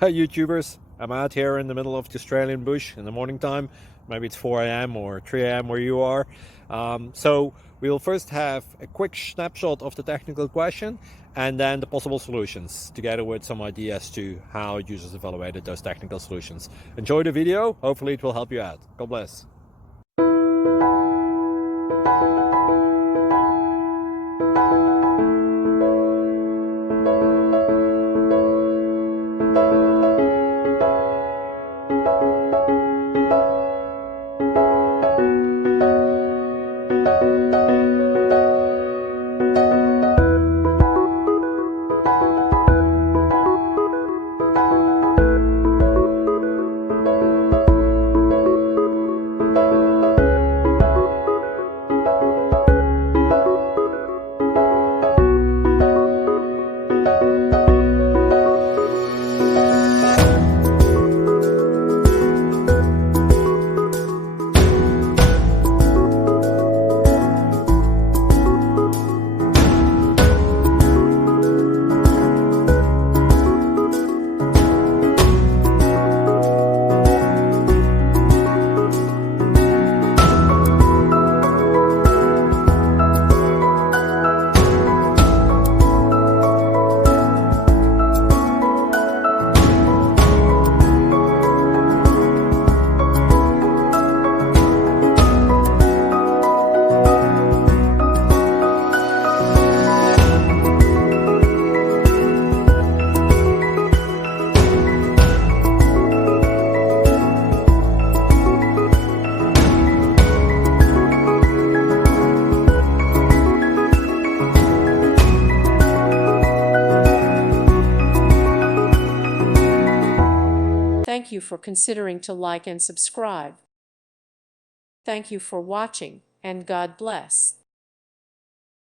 Hey YouTubers, I'm out here in the middle of the Australian bush in the morning time. Maybe it's 4 a.m. or 3 a.m. where you are. So we'll first have a quick snapshot of the technical question and then the possible solutions, together with some ideas to how users evaluated those technical solutions. Enjoy the video, hopefully it will help you out. God bless. Thank you for considering to like and subscribe. Thank you for watching, and God bless.